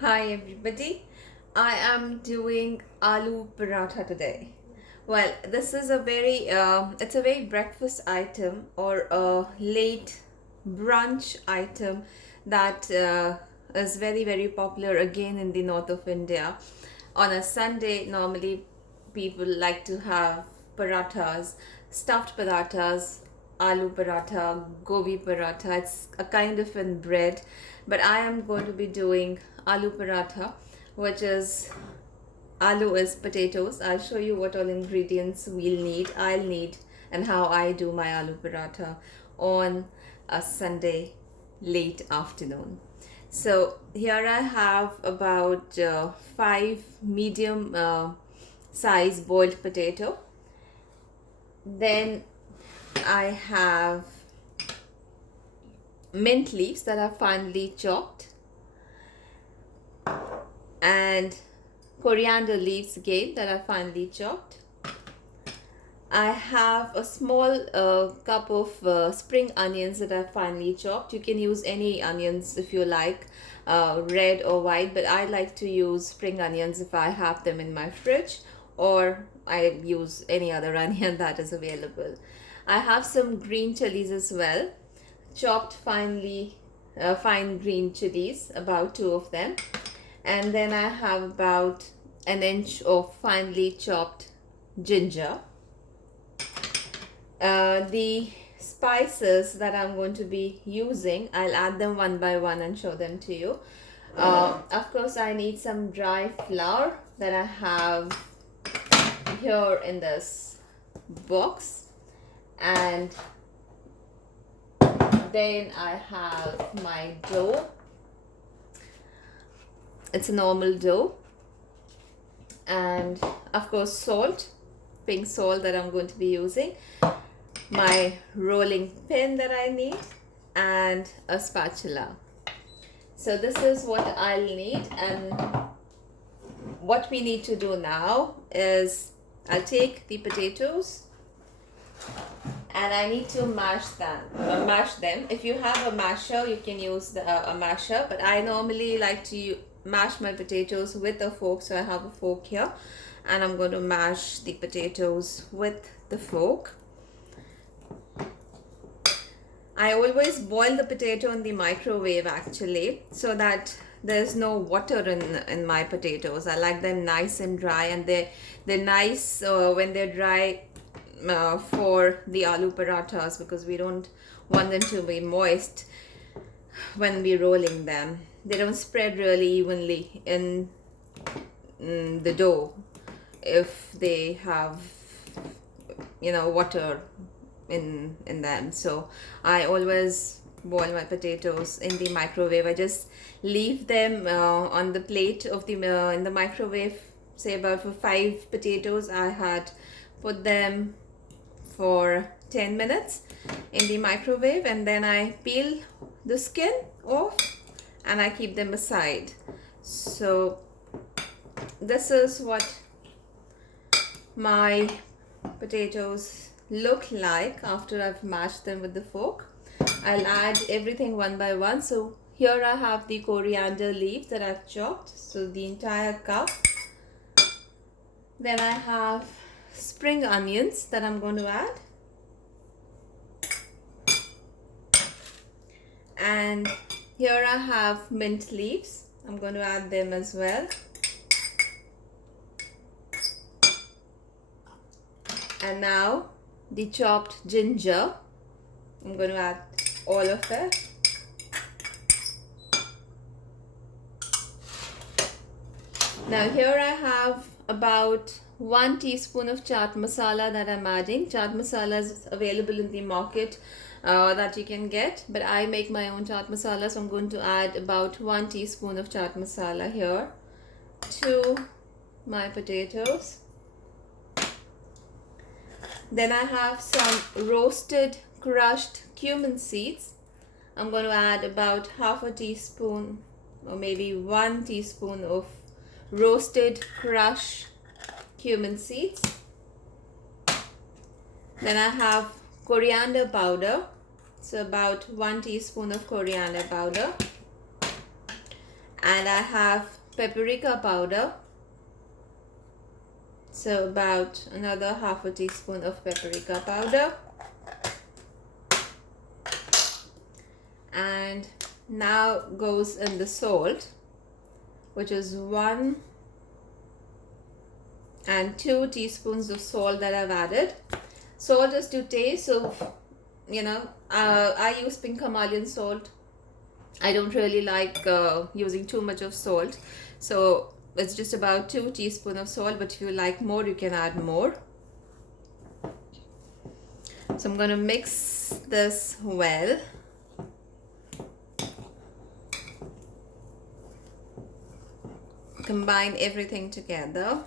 Hi everybody. I am doing aloo paratha today. Well, this is it's a very breakfast item or a late brunch item that is very popular again in the north of India. On a Sunday, normally people like to have parathas, stuffed parathas, aloo paratha, gobi paratha. It's a kind of a bread, but I am going to be doing aloo paratha, which is aloo is potatoes. I'll show you what all ingredients I'll need, and how I do my aloo paratha on a Sunday late afternoon. So here I have about five medium size boiled potato. Then I have mint leaves that are finely chopped, and coriander leaves again that are finely chopped. I have a small cup of spring onions that are finely chopped. You can use any onions if you like, red or white, but I like to use spring onions if I have them in my fridge, or I use any other onion that is available. I have some green chilies as well, chopped fine green chilies, about two of them. And then I have about an inch of finely chopped ginger. The spices that I'm going to be using, I'll add them one by one and show them to you. Of course, I need some dry flour that I have here in this box, and then I have my dough. It's a normal dough, and of course salt, pink salt that I'm going to be using, my rolling pin that I need, and a spatula. So this is what I'll need, and what we need to do now is I'll take the potatoes and I need to mash them. If you have a masher, you can use a masher, but I normally like to mash my potatoes with a fork, so I have a fork here, and I'm going to mash the potatoes with the fork. I always boil the potato in the microwave actually, so that there's no water in my potatoes. I like them nice and dry, and they're nice when they're dry for the aloo parathas, because we don't want them to be moist when we're rolling them. They don't spread really evenly in the dough if they have water in them. So I always boil my potatoes in the microwave. I just leave them on the plate of the in the microwave, say about for 5 potatoes. I had put them for 10 minutes in the microwave, and then I peel the skin off and I keep them aside. So this is what my potatoes look like after I've mashed them with the fork. I'll add everything one by one. So here I have the coriander leaves that I've chopped, so the entire cup. Then I have spring onions that I'm going to add, and here I have mint leaves. I'm going to add them as well. And now the chopped ginger, I'm going to add all of it. Now here I have about 1 teaspoon of chaat masala that I'm adding. Chaat masala is available in the market that you can get, but I make my own chaat masala, so I'm going to add about 1 teaspoon of chaat masala here to my potatoes. Then I have some roasted crushed cumin seeds. I'm going to add about half a teaspoon or maybe 1 teaspoon of roasted crushed cumin seeds. Then I have coriander powder, so about 1 teaspoon of coriander powder, and I have paprika powder. So about another half a teaspoon of paprika powder. And now goes in the salt, which is 1 and 2 teaspoons of salt that I've added. Salt is to taste, so I use pink Himalayan salt. I don't really like using too much of salt, so it's just about 2 teaspoons of salt, but if you like more, you can add more. So I'm going to mix this well. Combine everything together.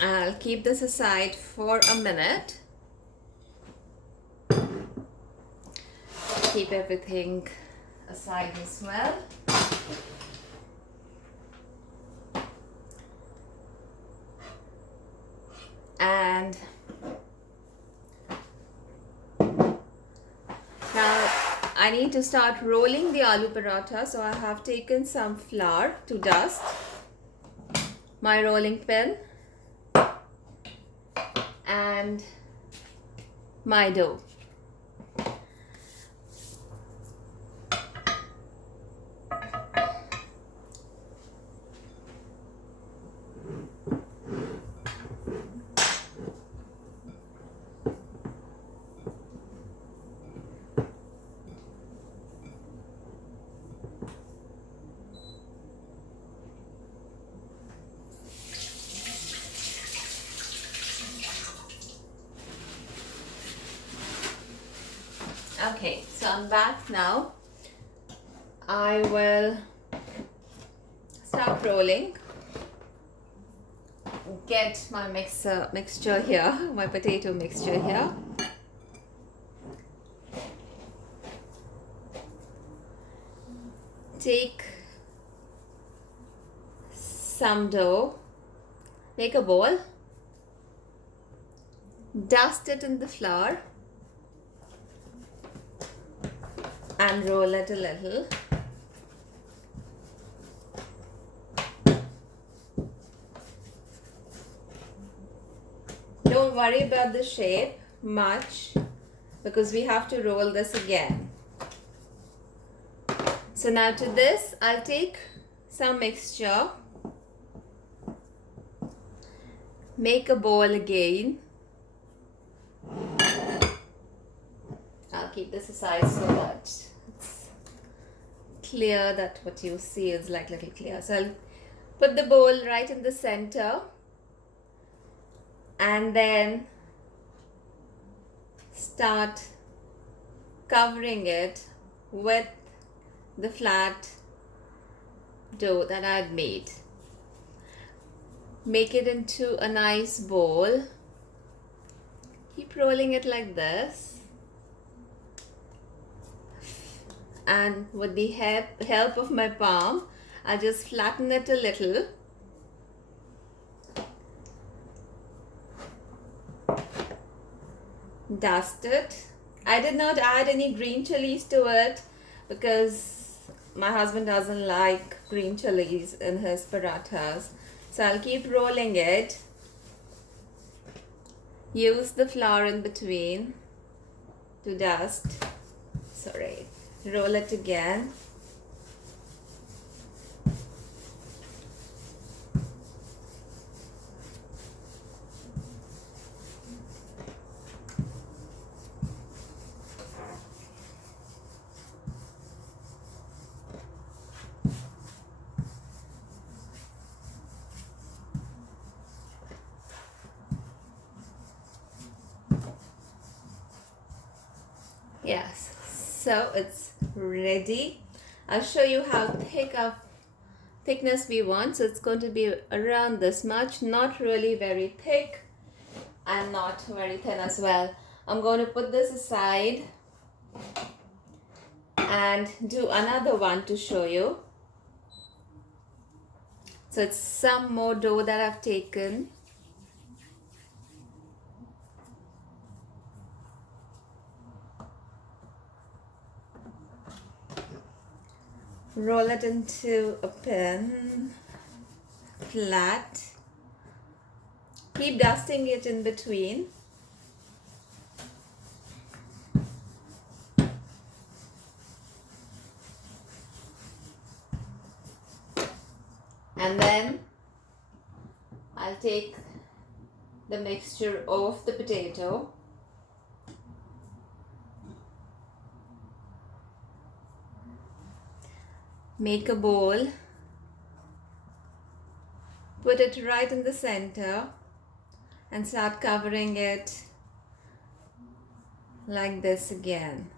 I'll keep this aside for a minute. Keep everything aside as well. And now I need to start rolling the aloo paratha, so I have taken some flour to dust my rolling pin and my dough. Okay, so I'm back now. I will start rolling. Get my mixture here, my potato mixture here. Take some dough, make a ball, dust it in the flour, and roll it a little. Don't worry about the shape much because we have to roll this again. So now to this, I'll take some mixture, make a ball again. I'll keep this aside so that it's clear, that what you see is like little clear. So I'll put the bowl right in the center and then start covering it with the flat dough that I had made. Make it into a nice bowl. Keep rolling it like this. And with the help of my palm, I'll just flatten it a little. Dust it. I did not add any green chilies to it because my husband doesn't like green chilies in his parathas. So I'll keep rolling it. Use the flour in between to dust. Sorry. Roll it again. Yes, so it's ready. I'll show you how thick thickness we want. So it's going to be around this much, not really very thick and not very thin as well. I'm going to put this aside and do another one to show you. So it's some more dough that I've taken. Roll it into a pin, flat. Keep dusting it in between. And then I'll take the mixture of the potato. Make a bowl. Put it right in the center and start covering it like this again.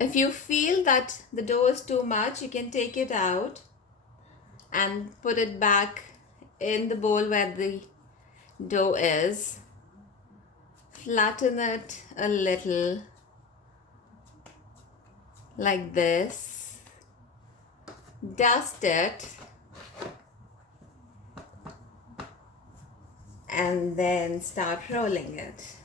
If you feel that the dough is too much, you can take it out and put it back in the bowl where the dough is. Flatten it a little like this. Dust it and then start rolling it.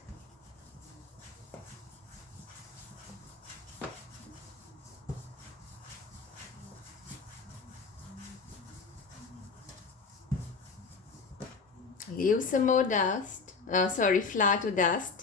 Leave some more dust, flour to dust.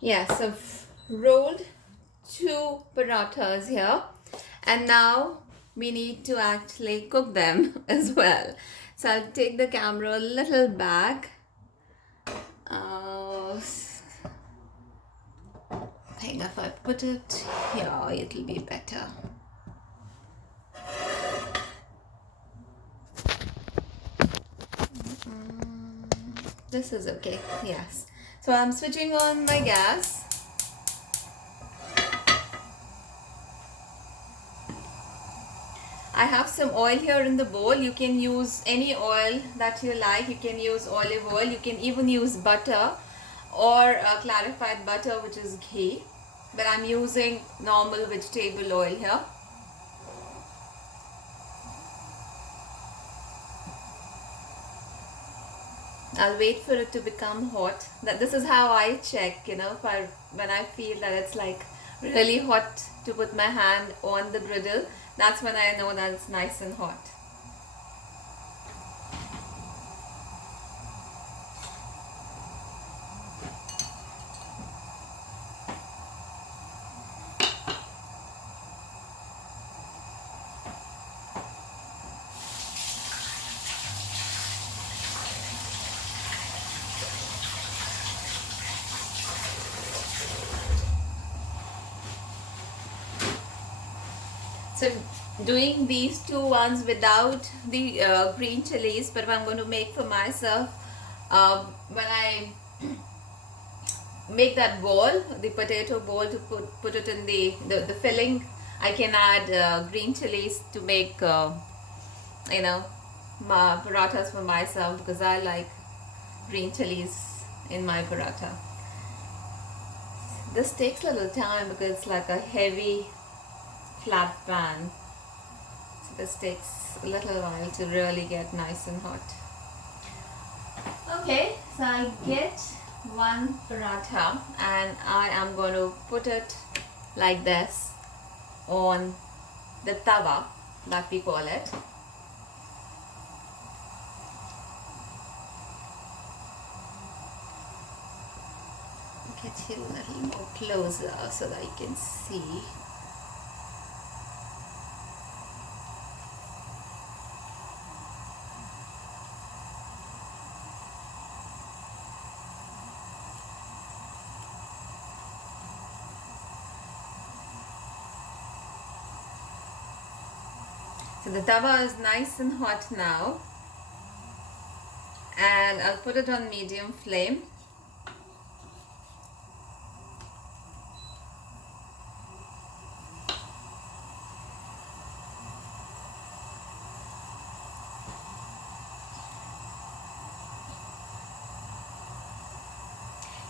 Yeah, so I've rolled 2 parathas here, and now we need to actually cook them as well. So I'll take the camera a little back. I think if I put it here, it'll be better. This is okay, yes. So I'm switching on my gas. I have some oil here in the bowl. You can use any oil that you like. You can use olive oil. You can even use butter or clarified butter, which is ghee. But I'm using normal vegetable oil here. I'll wait for it to become hot. This is how I check, when I feel that it's like really hot to put my hand on the griddle. That's when I know that it's nice and hot. So doing these 2 ones without the green chilies, but I'm going to make for myself when I make that bowl, the potato bowl, to put it in the filling. I can add green chilies to make my parathas for myself, because I like green chilies in my paratha. This takes a little time because it's like a heavy flat pan, so this takes a little while to really get nice and hot. Okay, so I get 1 paratha and I am going to put it like this on the tawa, that we call it. Get you a little more closer so that you can see. So the tawa is nice and hot now, and I'll put it on medium flame.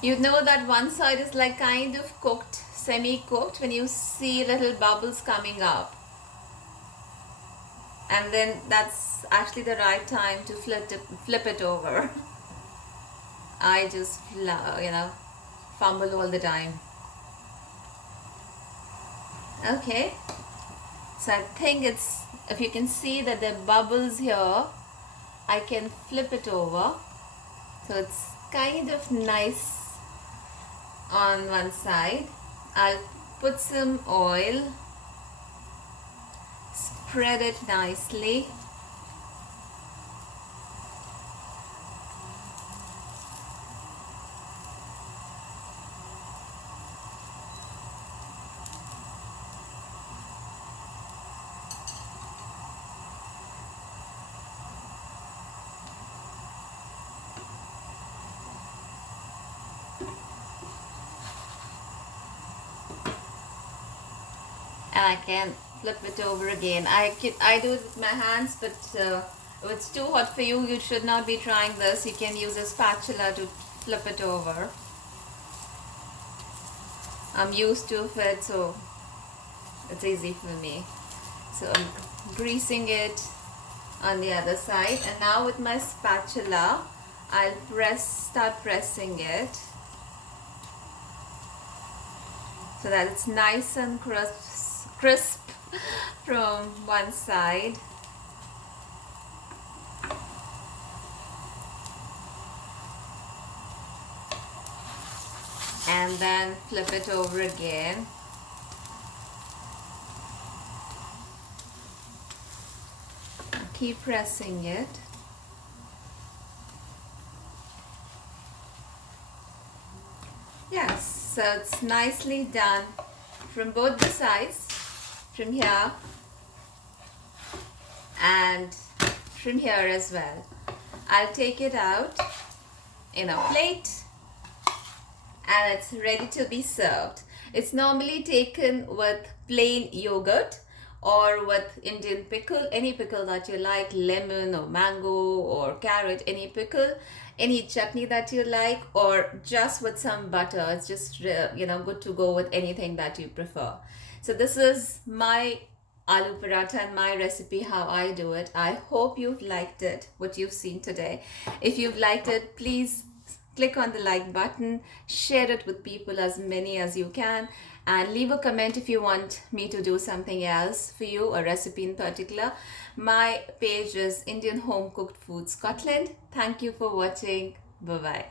You know that one side is like kind of cooked, semi-cooked, when you see little bubbles coming up. And then that's actually the right time to flip it over. I just, fumble all the time. Okay, so I think if you can see that there are bubbles here, I can flip it over. So it's kind of nice on one side. I'll put some oil, spread it nicely. And I can flip it over again. I do it with my hands, but if it's too hot for you, you should not be trying this. You can use a spatula to flip it over. I'm used to it, so it's easy for me. So I'm greasing it on the other side, and now with my spatula I'll start pressing it so that it's nice and crisp from one side. And then flip it over again. Keep pressing it. Yes, so it's nicely done from both the sides, from here and from here as well. I'll take it out in a plate and it's ready to be served. It's normally taken with plain yogurt or with Indian pickle, any pickle that you like, lemon or mango or carrot, any pickle, any chutney that you like, or just with some butter. It's just good to go with anything that you prefer. So this is my aloo paratha and my recipe, how I do it. I hope you've liked it, what you've seen today. If you've liked it, please click on the like button, share it with people, as many as you can, and leave a comment if you want me to do something else for you, a recipe in particular. My page is Indian Home Cooked Food Scotland. Thank you for watching. Bye bye.